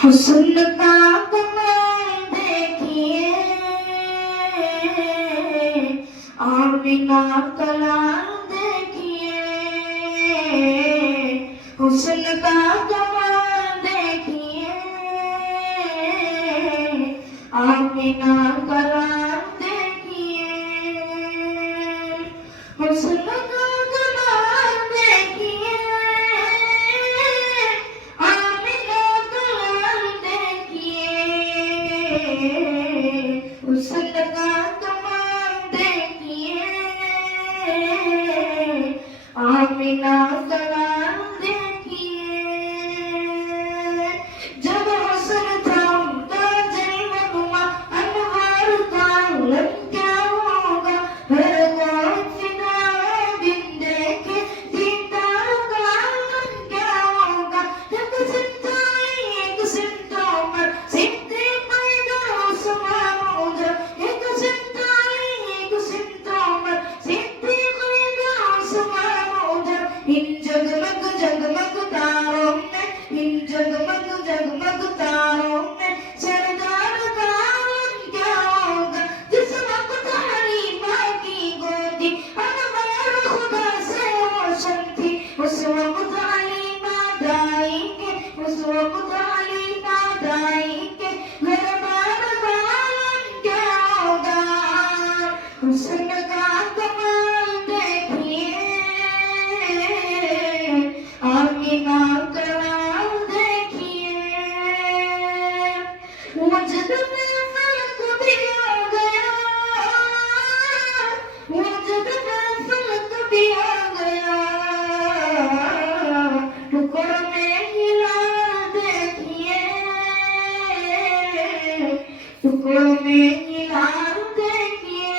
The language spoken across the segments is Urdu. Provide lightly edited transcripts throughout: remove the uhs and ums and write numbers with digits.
حسن کا کمال دیکھیے آمینہ کا لال دیکھیے حسن کا کمال دیکھیے آمینہ کا لال دیکھیے حسن کا کمال دیکھیے حسن کا کمال دیکھیے آمینہ کا لال دیکھیے جب حسن تھا ان کا جلوہ انوار کا علم کیا ہوگا ہر کوئی فدا بن دیکھے دیدار کا علم کیا ہوگا ایک سنتائی ایک سنتومر صدیق حیدر عثمان عمر ایک سنتائی ایک سنتومر صدیق حیدر عثمان عمر ان جگمگ جگمگ تاروں میں ان جگمگ جگمگ تاروں میں سردار کا عالم کیا ہوگا جس وقت حلیمہ کی گودی انوار خدا سے روشن تھی اس وقت حلیمہ دائی کے اس وقت حلیمہ دائی کے گھر بار کا عالم کیا ہوگا حسن کا کمال دیکھیے آمینہ کا لال دیکھیے وجد میں فلک بھی آ گیا وجد میں فلک بھی آ گیا ٹکڑ میں ہلال دیکھیے ٹکڑ میں ہلال دیکھیے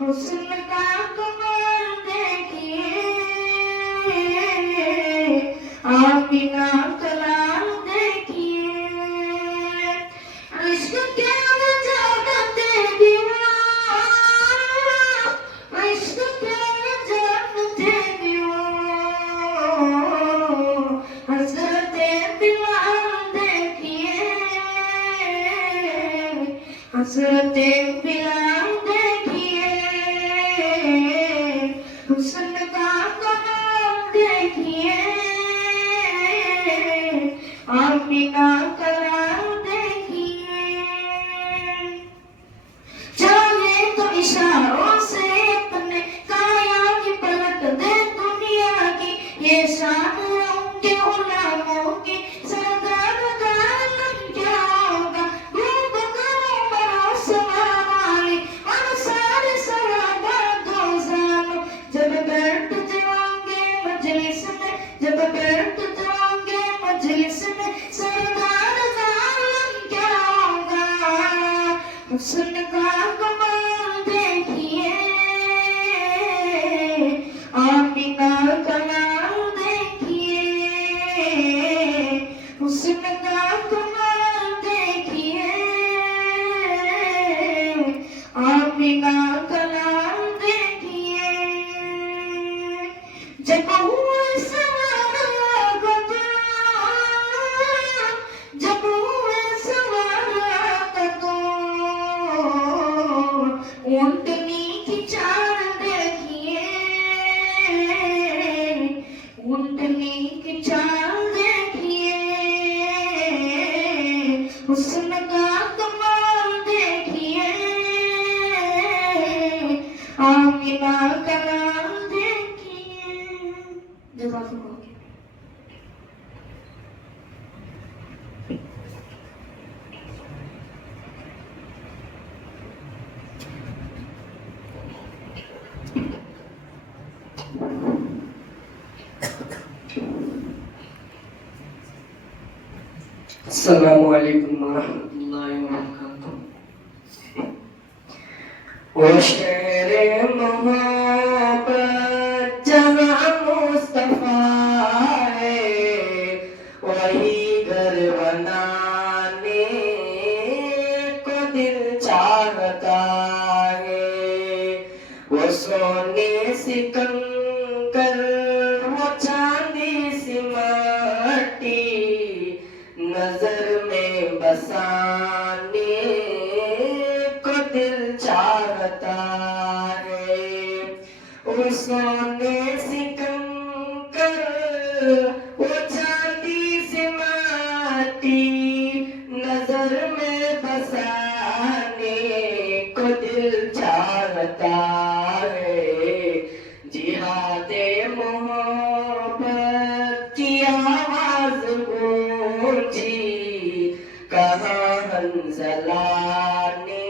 حسن کا کمال دیکھیے آمینہ کا لال دیکھیے عشق کیا جانتے دیوان عشق کیا جانتے دیوان حضرت بلال دیکھیے حضرت بلال دیکھیے حسن کا کمال دیکھیے آمینہ کا لال دیکھیے چاہے تو اشاروں سے اپنے کایا ہی پلٹ دے دنیا کی یہ شان ان کے غلاموں کی سردار کا علم کیا ہوگا ڈوب کر عمر عثمان علی اور سارے صحابہ دو زانوں جب بیٹھ جاؤں گے مجلس میں جب بیٹھ جاؤں گے مجلس میں سردار کا علم کیا ہوگا حسن کا کمال دیکھیے آمینہ کا لال دیکھیے حسن کا کمال دیکھیے آمینہ کا لال دیکھیے جب ہوئے سوار آگتا جب ہوئے سوار آگتا اونٹنی کی چال دیکھیے اونٹنی کی چال دیکھیے حسن کا کمال دیکھیے آمینہ کا لال دیکھیے جزاک اللہ السلام علیکم ورحمۃ اللہ وبرکاتہ وہ شعر محبت جہاں مصطفیٰ ہے وہی گھر بنانے کو دل چاہتا ہے وہ سونے سے کنکر وہ چاندی سی مٹی وہ سونے سے کنکر، وہ چاندی سے ماٹی، نظر میں بسانے کو دل چاہتا ہے۔ جہاد محبت کی آواز گونجی، کہاں حنظلہ نے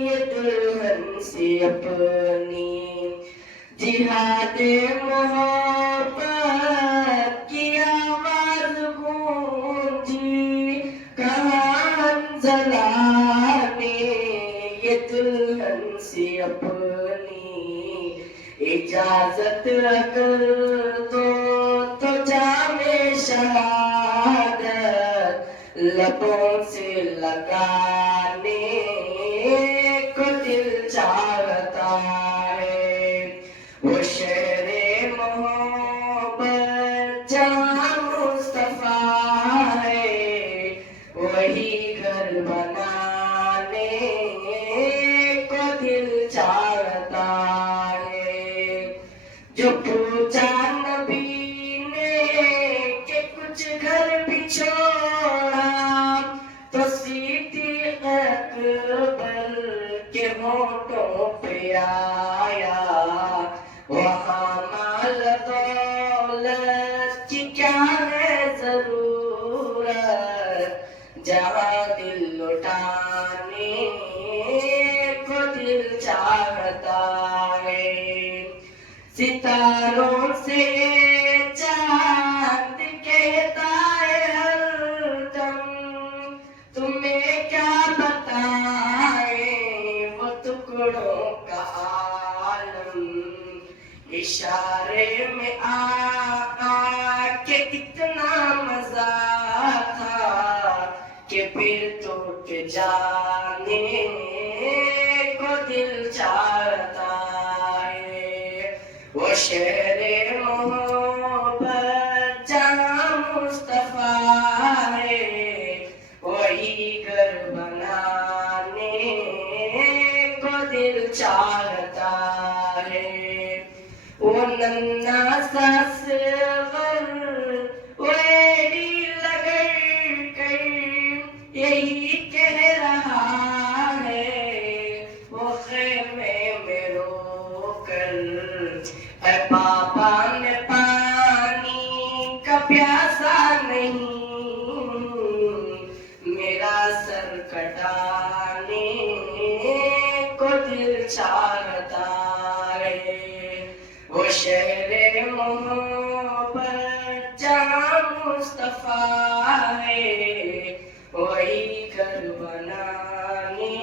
یہ دلہن سی اپنی۔ جہاد محبت کی آواز گونجی، کہاں حنظلہ نے یہ دلہن سی اپنی۔ اجازت اگر دو تو جام شہادت لبوں سے لگانے کو دل چاہتا ہے۔ وہ شہر محبت جہاں مصطفیٰ ہے، وہی گھر بنانے کو دل چاہتا ہے۔ جو پوچھا نبی نے کہ کچھ گھر بھی چھوڑا، تو صدیق اکبر کے ہونٹوں پہ آیا، وہاں مال دولت کی کیا ہے ضرورت، جہاں دل لٹانے کو دل چاہتا ہے۔ ستاروں سے چاند کہتا ہے ہر دم، تمہیں کیا بتائے وہ ٹکڑوں کا عالم۔ اشارے میں آقا کے اتنا مزہ تھا کہ پھر ٹوٹ جانے کو دل چاہتا ہے۔ وہ شہر محبت جہاں مصطفیٰ ہے، وہی گھر بنانے کو دل چاہتا ہے۔ وہ ننھا سا صغر، وہ ایڑی لگڑ کر یہی کہہ رہا ہے، وہ خیمے میں رو کر، اے پاپا میں پانی کا پیاسا نہیں، میرا سر کٹانے کو دل چاہتا ہے۔ وہ شہر محبت جہاں مصطفیٰ ہے، وہی گھر بنانے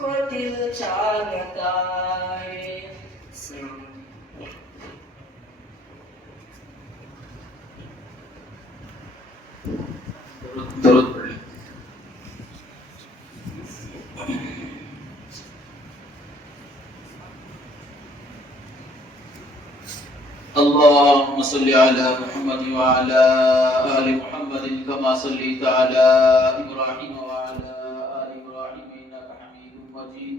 کو دل چاہتا ہے۔ درود پڑھ لیں۔ اللهم صل على محمد وعلى آل محمد كما صليت على إبراهيم وعلى آل إبراهيم إنك حميد مجيد.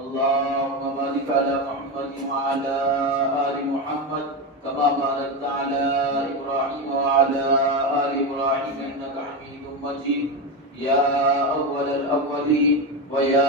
اللهم بارك على محمد وعلى آل محمد كما باركت على إبراهيم وعلى آل إبراهيم إنك حميد مجيد. يا أول الأولين ويا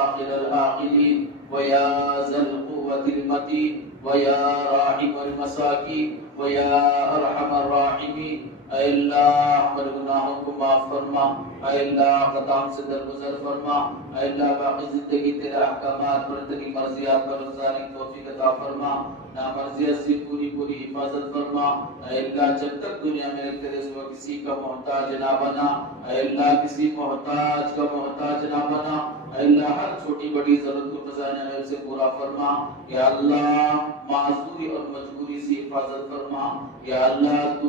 آخر الآخرين ويا ذا القوة المتين ويا راحم المساکین ویا ارحم الراحمین، اے اللہ ہمارے گناہوں کو معاف فرما، اے اللہ خطاؤں سے درگزر فرما، اے اللہ باقی زندگی تیرے احکامات پر، تیری مرضیات پر گزارنے کی توفیق عطا فرما، نامرضیت سے پوری پوری حفاظت فرما، اے اللہ جب تک دنیا میں تیرے سوا کسی کا محتاج نہ بنا، اے اللہ کسی محتاج کا محتاج نہ بنا، اے اللہ ہر چھوٹی بڑی ضرورت کو خزانہ میں سے پورا فرما، یا اللہ معذوری اور مجبوری سے حفاظت فرما، یا اللہ تو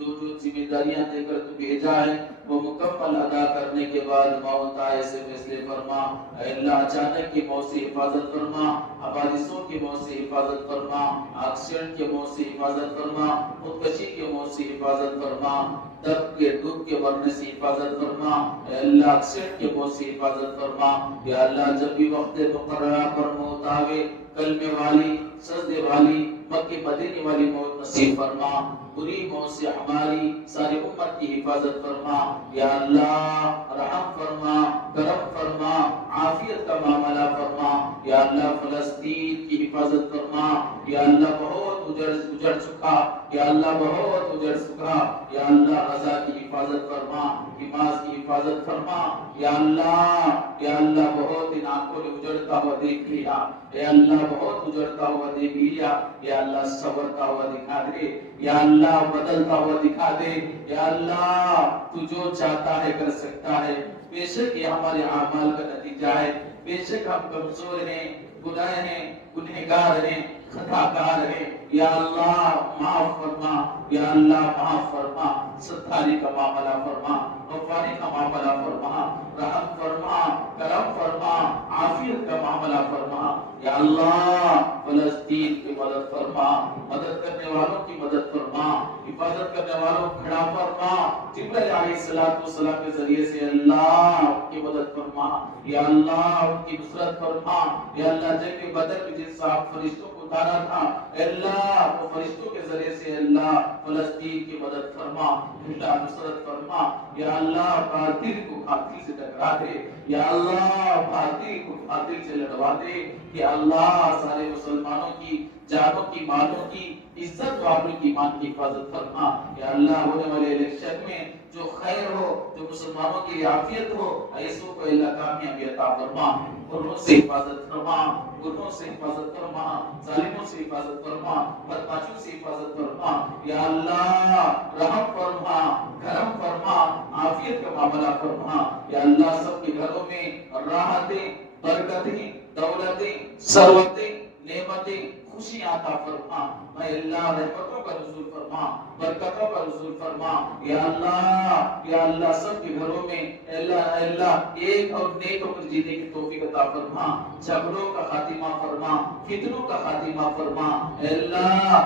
جو ذمہ داریاں دے کر تو بھیجا ہے وہ مکمل ادا کرنے کے بعد موت آئے سے فیصلے فرما، اے اللہ اچانک کی موت سے حفاظت فرما، حوادثوں کی موت سے حفاظت فرما، ایکسیڈنٹ کی موت سے حفاظت فرما، خودکشی کی موت سے حفاظت فرما، دب کے ڈوب کے مرنے سے حفاظت فرما، اے اللہ ایکسیڈنٹ کی موت سے حفاظت فرما، یا اللہ جب بھی وقت مقررہ پر موت آوے کلمے والی سجدے والی مکے مدینے والی موت نصیب فرما بری موت سے ہماری ساری امت کی حفاظت فرما یا اللہ رحم فرما کرم فرما عافیت کا معاملہ فرما یا اللہ فلسطین کی حفاظت فرما یا اللہ بہت اجڑ چکا یا اللہ بہت اجڑ چکا یا اللہ غزہ کی حفاظت فرما حماس کی حفاظت فرما یا اللہ بہت ان آنکھوں نے اجڑتا ہوا دیکھ لیا یا اللہ بہت اجڑتا ہوا دیکھ لیا یا اللہ صبرتا ہوا دکھا دے یا اللہ بدلتا ہوا دکھا دے یا اللہ تو جو چاہتا ہے کر سکتا ہے بے شک یہ ہمارے اعمال کا نتیجہ ہے بے شک ہم کمزور ہیں گناہ ہیں گنہگار ہیں خطا کار ہیں یا اللہ معاف فرما یا اللہ معاف فرما ستاری کا معاملہ فرما غفاری کا معاملہ فرما رحم فرما کرم فرما عافیت کا معاملہ فرما یا اللہ فلسطین کی مدد فرما مدد کرنے والوں کی مدد فرما حفاظت کرنے والوں کو کھڑا فرما جبرائیل علیہ السلام کے ذریعے سے اللہ ان کی مدد فرما یا اللہ ان کی نصرت فرما یا اللہ جنگ بدر میں جن صاحب فرشتوں کو اتارا تھا اللہ وہ فرشتوں کے ذریعے سے اللہ فلسطین کی مدد فرما اللہ نصرت فرما یا اللہ باطل کو باطل سے ٹکرا دے یا اللہ باطل کو باطل سے لڑوا دے کہ اللہ سارے مسلمانوں کی جانوں کی مالوں کی عزت والوں کی ایمان کی حفاظت فرما یا اللہ ہونے والے الیکشن میں جو خیر ہو جو مسلمانوں کی عافیت ہو ایسوں کو اللہ کامیابی عطا فرما گناہوں سے حفاظت فرما گناہوں سے حفاظت فرما ظالموں سے حفاظت فرما بدماشوں سے حفاظت فرما یا اللہ رحم فرما کرم فرما عافیت کا معاملہ فرما یا اللہ سب کے گھروں میں راحتیں برکتیں دولتیں ثروتیں نعمتیں خوشی عطا فرما اے اللہ رحمتوں کا نزول فرما برکتوں کا نزول فرما یا اللہ سب کے گھروں میں اللہ ایک اور نیک ہو کر جینے کی توفیق عطا فرما جھگڑوں کا خاتمہ فرما فتنوں کا خاتمہ فرما اے اللہ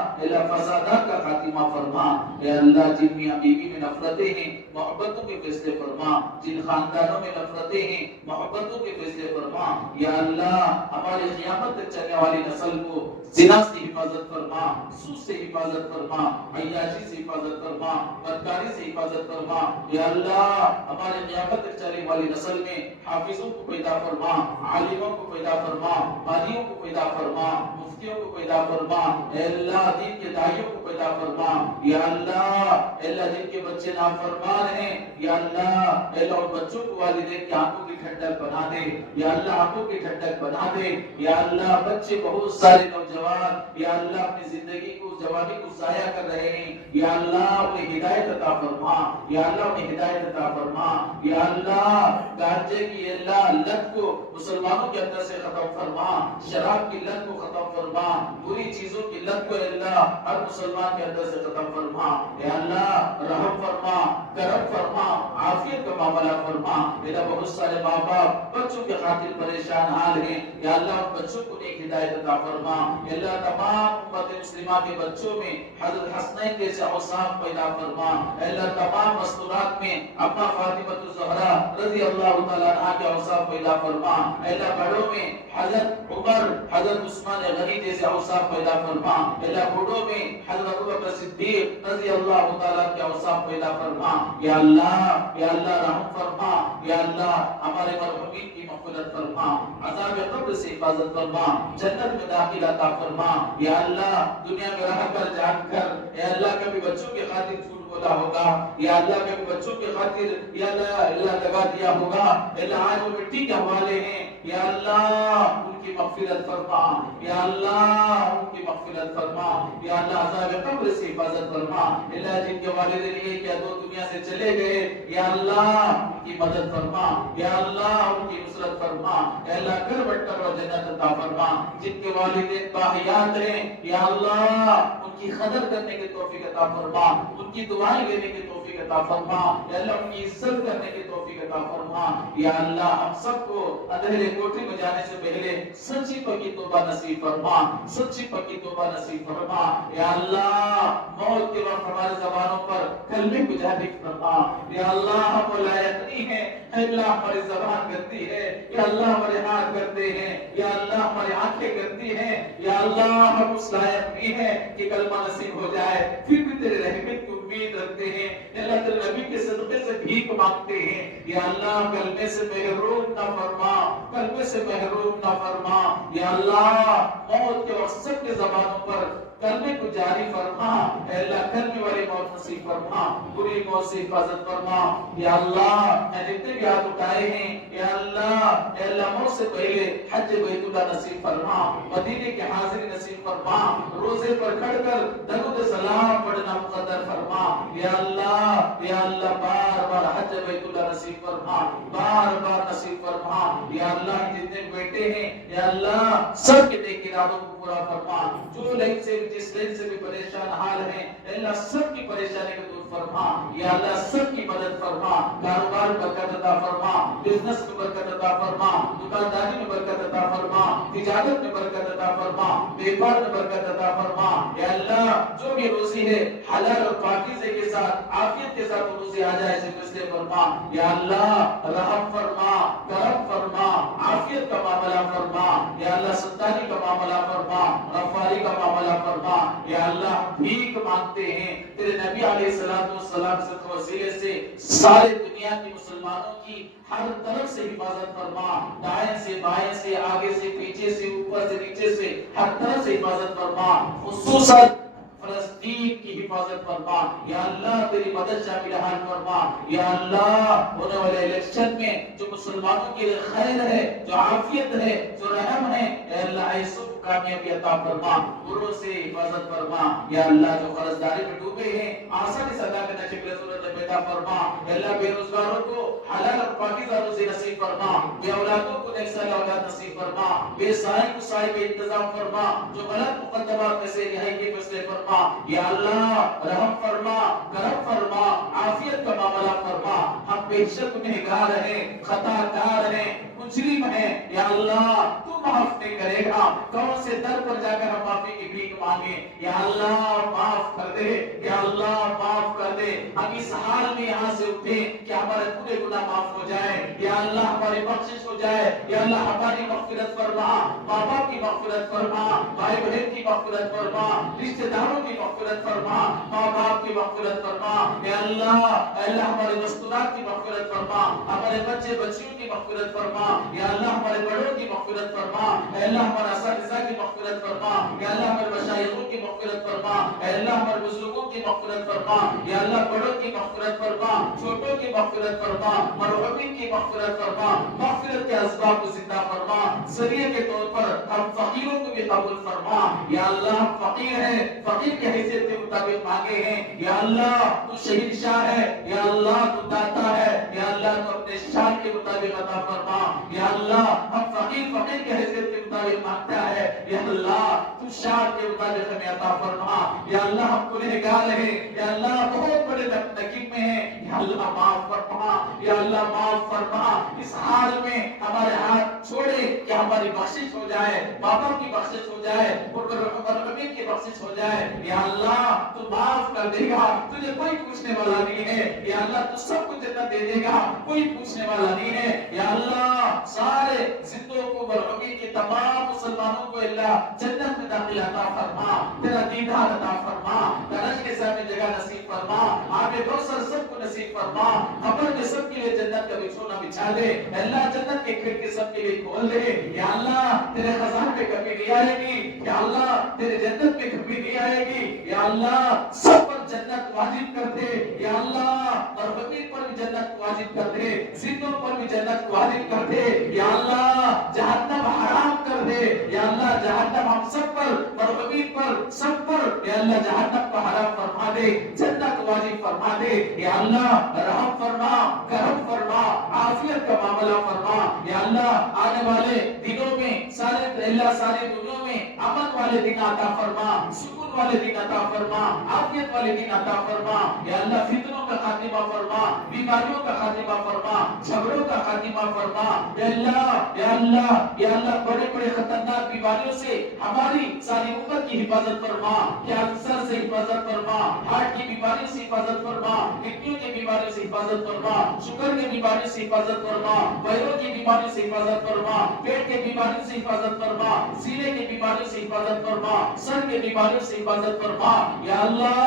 فسادات کا خاتمہ فرما اے اللہ جن میاں بیوی میں نفرتیں ہیں محبتوں کے فیصلے فرما جن خاندانوں میں نفرتیں ہیں محبتوں کے فیصلے فرما یا اللہ ہماری قیامت تک چلنے والی نسل کو زنا سے حفاظت فرما سود سے حفاظت فرما عیاشی سے حفاظت فرما بدکاری سے حفاظت فرما یا اللہ ہمارے قیامت تک چلنے والی نسل میں حافظوں کو پیدا فرما عالموں کو پیدا فرما قاضیوں کو پیدا فرما مفتیوں کو پیدا فرما اے اللہ دین کے داعیوں کو پیدا فرما یا اللہ جن کے بچے نافرمان ہیں یا اللہ ان بچوں کو والدین کی آنکھوں کی ٹھنڈک بنا دے یا اللہ آنکھوں کی ٹھنڈک بنا دے یا اللہ بچے بہت سارے نوجوان یا اللہ اپنی زندگی کو جوانی کو ضائع کر رہے ہیں یا اللہ انہیں ہدایت عطا فرما یا اللہ انہیں ہدایت عطا فرما یا اللہ گانجے کی اللہ لت کو مسلمانوں کے اندر سے ختم فرما شراب کی لت کو ختم فرما بری چیزوں کی لت کو اللہ ہر مسلمان کے اندر سے ختم فرما یا اللہ رحم فرما کرم فرما عافیت کا معاملہ فرما میرا بہت سارے ماں باپ بچوں کے خاطر پریشان حال ہیں یا اللہ ان بچوں کو ایک ہدایت عطا فرما یا اللہ تمام امت مسلمہ کے بچوں میں حضرت حسنین جیسے اوصاف پیدا فرما اے اللہ تمام مستورات میں اما فاطمہ الزہرا رضی اللہ تعالی عنہا کے اوصاف پیدا فرما اے اللہ بڑوں میں حضرت عمر حضرت عثمان غنی جیسے اوصاف پیدا فرما اے اللہ بوڑھوں میں حضرت ابوبکر صدیق رضی اللہ تعالی کے اوصاف پیدا فرما یا اللہ رحم فرما یا اللہ ہمارے مرحومین کی مغفرت فرما عذاب قبر سے حفاظت فرما جنت میں داخل عطا فرما یا اللہ دنیا میں رہ کر جان کر اے اللہ کبھی بچوں کے خاطر جھوٹ بولا ہوگا یا اللہ کبھی بچوں کے خاطر یا اللہ دگا دیا ہوگا اللہ آج وہ مٹی کے حوالے ہیں یا اللہ ان کی مغفرت فرما یا اللہ ان کی مغفرت فرما یا اللہ عذاب قبر سے حفاظت فرما اللہ جن کے والدین یہ کیا دو دنیا سے چلے گئے یا اللہ ان کی مدد فرما یا اللہ ان کی نصرت فرما یا اللہ گھر بٹ کر اور جنت عطا فرما جن کے والدین باحیات ہیں یا اللہ ان کی قدر کرنے کی توفیق عطا فرما ان کی دعا دعائیں لینے کی توفیق عطا فرما یا اللہ ان کی عزت کرنے کی توفیق عطا فرما یا اللہ ہم سب کو اندھیرے کوٹری میں جانے سے پہلے سچی پکی توبہ نصیب فرما سچی پکی توبہ نصیب فرما یا اللہ موت کے وقت ہمارے زبانوں پر کلمے کو جاری فرما یا اللہ ہم لائق نہیں ہیں اے اللہ ہماری زبان گندی ہے یا اللہ ہمارے ہاتھ گندے ہیں یا اللہ ہماری آنکھیں گندی ہیں یا اللہ ہم اس لائق نہیں ہیں کہ کلمہ نصیب ہو جائے پھر بھی تیرے رحمت کی امید رکھتے ہیں یا اللہ تیرے نبی کے صدقے سے بھیک مانگتے ہیں یا اللہ کلمے سے محروم نہ فرما کلمے سے محروم نہ فرما یا اللہ موت کے وقت سب کے زبانوں پر کلمے کو جاری فرما اے اللہ کلمے والی موت نصیب فرما بری موت سے حفاظت فرما یا اللہ میں جتنے بھی ہاتھ اٹھائے ہیں یا اللہ موت سے پہلے حج بیت اللہ نصیب فرما مدینے کی حاضری نصیب فرما روزے پر کھڑ کر درود سلام پڑھنا مقدر فرما یا اللہ بار بار حج بیت اللہ نصیب فرما بار بار نصیب فرما یا اللہ جتنے بیٹے ہیں یا اللہ سب کے نیک ارادوں کو پورا فرما جو لائن سے جس لائن سے بھی پریشان حال ہیں اللہ سب کی پریشانی کو دور فرما یا اللہ سب کی مدد فرما کاروبار میں برکت عطا فرما بزنس میں برکت عطا فرما دکانداری میں برکت عطا فرما تجارت میں برکت عطا فرما بیپار میں برکت عطا فرما یا اللہ جو بھی روزی ہے حلال اور پاکیزے کے ساتھ عافیت کے ساتھ روزی آ جائے اسے فیصلے فرما یا اللہ رحم فرما کرم فرما عافیت کا معاملہ فرما یا اللہ ستاری کا معاملہ فرما غفاری کا معاملہ فرما یا اللہ بھیک مانگتے ہیں تیرے نبی علیہ السلام سے وسیلے سے سارے دنیا کے مسلمانوں کی ہر طرف سے حفاظت فرما دائیں سے بائیں سے آگے سے پیچھے سے اوپر سے نیچے سے ہر طرف سے حفاظت فرما خصوصاً فلسطین کی حفاظت فرما یا اللہ تیری مدد شامل حال فرما یا اللہ ہونے والے الیکشن میں جو مسلمانوں کے لیے خیر ہے جو عافیت ہے جو رحم ہے اے اللہ ایسو کامیابی عطا فرما بروں سے حفاظت فرما یا اللہ جو قرضداری میں ڈوبے ہیں آسانی سے ادا کرنے کی ضرورت پیدا فرما یا اللہ بے روزگاروں کو حلال اور پاکیزہ روزی نصیب فرما بے اولادوں کو نیک صالح اولاد نصیب فرما بے سائے کو سائے کا انتظام فرما جو غلط مقدمات میں سے رہائی کے فیصلے فرما یا اللہ رحم فرما کرم فرما عافیت کا معاملہ فرما ہم بے شک گنہگار ہیں خطا کار ہیں مجرم ہیں یا اللہ تو معاف نہیں کرے گا کون سے در پر جا کر ہم معافی کی بھیک مانگے یا اللہ معاف کر دے یا اللہ معاف کر دے ہم اس حال میں یہاں سے اٹھے کہ ہمارے پورے گناہ معاف ہو جائے یا اللہ ہماری بخشش ہو جائے یا اللہ ہماری مغفرت فرما ماں باپ کی مغفرت فرما بھائی بہن کی مغفرت فرما رشتہ داروں کی مغفرت فرما ماں باپ کی مغفرت فرما یا اللہ ہمارے مستورات کی مغفرت فرما ہمارے بچے بچیوں کی مغفرت فرما یا اللہ ہمارے بڑوں کی مغفرت فرما اے اللہ ہمارے اساتذہ کی مغفرت فرما یا اللہ ہمارے مشائخوں کی مغفرت فرما اے اللہ ہمارے بزرگوں کی مغفرت فرما یا اللہ بڑوں کی مغفرت فرما چھوٹوں کی مغفرت فرما مرحومین کی مغفرت فرما مغفرت کے اسباب کو زندہ فرما ذریعے کے طور پر ہم فقیروں کو بھی قبول فرما یا اللہ ہم فقیر ہیں فقیر کی حیثیت کے مطابق مانگے ہیں یا اللہ تو شہید شاہ ہے یا اللہ تو داتا ہے یا اللہ تو اپنے شان کے مطابق عطا فرما یا اللہ ہم فقیر کی حیثیت کے مطابق مانگتا ہے یا اللہ تو شان کے مطابق ہمیں عطا فرما یا اللہ ہم گنہگار ہیں یا اللہ بہت بڑے نقیب میں ہیں یا اللہ معاف فرما یا اللہ معاف فرما اس حال میں ہمارے ہاتھ چھوڑے کہ ہماری بخشش ہو جائے بابا کی بخشش ہو جائے مرحومین کی بخشش ہو جائے یا اللہ تو معاف کر دے گا تجھے کوئی پوچھنے والا نہیں ہے یا اللہ تو سب کچھ جنت دے دے گا کوئی پوچھنے والا نہیں ہے یا اللہ سارے زندوں کو مرحومین کے تمام مسلمانوں کو اللہ جنت میں داخل عطا فرما تیرا دیدار عطا فرما درج کے سامنے جگہ نصیب فرما آگے کوثر سب کو نصیب فرما قبر میں سب کے لیے جنت کا بچھونا بچھا دے اللہ جنت کے کھڑکی سب کے لیے کھول دے یا اللہ تیرے خزان پہ کبھی نہیں آئے گی یا اللہ تیرے جنت پہ کبھی نہیں آئے گی یا اللہ سب پر جنت واجب کر دے یا اللہ مرحومین پر بھی جنت واجب کر دے زندوں پر بھی جنت واجب کر دے یا اللہ جہنم حرام کر دے یا اللہ جہنم ہم سب پر مرحومین پر سب پر یا اللہ جہنم کو حرام فرما دے جنت واجب فرما فرما دے. یا اللہ رحم فرما، کرم فرما، عافیت کا معاملہ فرما. یا اللہ آنے والے دنوں میں سارے دنوں میں امن والے دن عطا فرما، سکون والے دن عطا فرما، عافیت والے دن عطا فرما. یا اللہ فتنوں کا خاتمہ فرما، بیماریوں کا خاتمہ فرما، جھگڑوں کا خاتمہ فرما. یا اللہ یا اللہ یا اللہ بڑے بڑے خطرناک بیماریوں سے ہماری ساری امت کی حفاظت فرما. کینسر سے حفاظت فرما، ہارٹ کی بیماریوں سے حفاظت فرما، کڈنیوں کی بیماریوں سے حفاظت فرما، شوگر کی بیماریوں سے حفاظت فرما، وائرل کی بیماریوں سے حفاظت فرما، پیٹ کے بیماریوں سے حفاظت فرما، سینے کی بیماریوں سے حفاظت فرما، سر کے بیماریوں سے حفاظت فرما. یا اللہ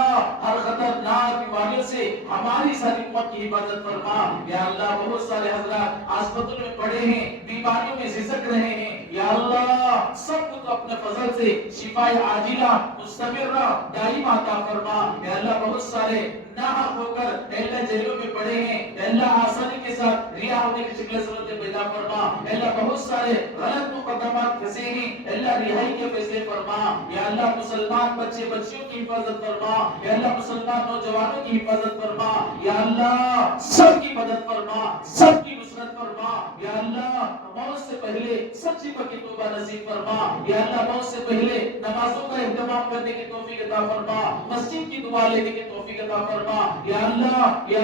ہر خطرناک بیماریوں سے ہماری ساری امت کی حفاظت فرما. یا اللہ بہت سارے حضرات ہسپتال میں پڑے ہیں، بیماریوں میں زچک رہے ہیں. یا اللہ سب کو تو اپنے فضل سے شفا عاجلہ مستمرہ دائم عطا فرما. یا اللہ بہت سارے ناحق ہو کر اللہ جیلوں میں پڑے ہیں. اللہ آسانی کے ساتھ رہا ہونے کی شکل صورت پیدا فرما. اللہ بہت سارے غلط مقدمات پھنسے ہیں، اللہ رہائی کے فیصلے فرما. یا اللہ مسلمان بچے بچیوں کی حفاظت فرما. یا اللہ مسلمان نوجوانوں کی حفاظت فرما. یا اللہ سب کی مدد فرما، سب کی نصرت فرما. یا اللہ موت سے پہلے سچی پکی توبہ نصیب فرما. یا اللہ موت سے پہلے نمازوں کا اہتمام کرنے کی توفیق عطا فرما، مسجد کی دعا لینے کی توفیق عطا فرما. یا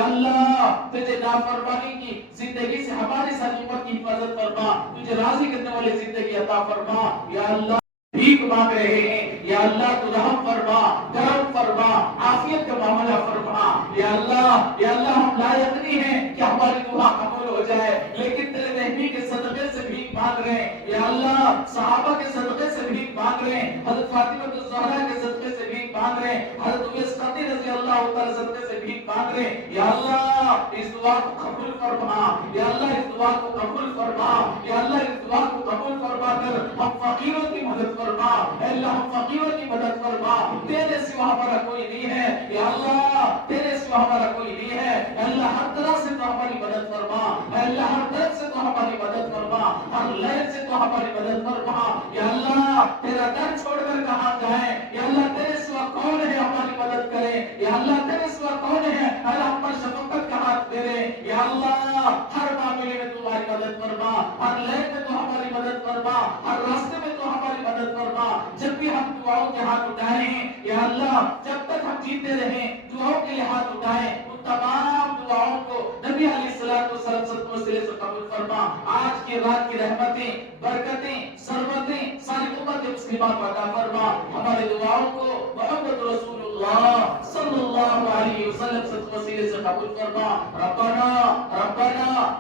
اللہ تجھے نافرمانی کی زندگی سے ہماری ساری امت کی حفاظت فرما، تجھے راضی کرنے والی زندگی عطا فرما. یا اللہ بھیک مانگ رہے ہیں، یا اللہ تو رحم فرما، کرم فرما، عافیت کا معاملہ فرما. یا اللہ ہم لائق نہیں ہیں کہ ہماری دعا قبول ہو جائے، لیکن تیرے رحمی کے صدقے سے بھیک مانگ رہے ہیں. یا اللہ صحابہ کے صدقے سے بھیک مانگ رہے ہیں، حضرت فاطمہ الزہرا کے صدقے سے بھیک مانگ رہے ہیں، حضرت اویس قرنی رضی اللہ تعالی صدقے سے بھیک مانگ رہے ہیں. یا اللہ اس دعا کو قبول فرما. یا اللہ اس دعا کو قبول فرما. یا اللہ اس دعا کو قبول فرما کر ہم فقیروں کی مدد فرما. اے اللہ ہم فقیروں کی مدد فرما. تیرے سوا ہمارا کوئی نہیں ہے. یا اللہ تیرے سوا ہمارا کوئی نہیں ہے. اے اللہ ہر طرح سے تو ہماری مدد فرما. اے اللہ ہر طرف سے تو ہماری مدد فرما، ہر لہر سے تو ہماری مدد فرما. یا اللہ تیرا در چھوڑ کر کہاں جائیں. یا اللہ تیرے سوا کون ہے ہماری مدد کرے. یا اللہ تیرے سوا کون ہے اللہ ہم پر شفقت کا ہاتھ پھیرے. یا اللہ ہر معاملے میں تمہاری مدد فرما، ہر لہر میں تو ہماری مدد فرما، ہر راستے میں تو ہماری مدد فرما. جب بھی ہم دعاؤں کے ہاتھ اٹھائے ہیں یا اللہ جب تک ہم جیتے رہیں دعاؤں کے لیے ہاتھ اٹھائیں، ان تمام دعاؤں کو نبی علیہ الصلوۃ والسلام صدقوں سے قبول فرما. آج کی رات کی رحمتیں، برکتیں، سربتیں ساری امت مسلمہ کو عطا فرما. ہماری دعاؤں کو محمد رسول اللہ صلی اللہ علیہ وسلم صدقوں سے قبول فرما. ربنا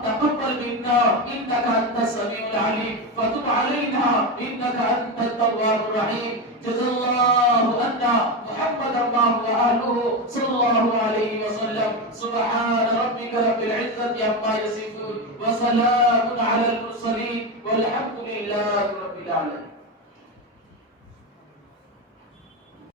تقبل منا انك انت السميع العليم وتب علينا انك انت التواب الرحيم. جزا الله عنا محمد وآله صلى الله عليه وسلم. سبحان ربك رب العزة عما يصفون وسلام على المرسلين والحمد لله رب العالمين.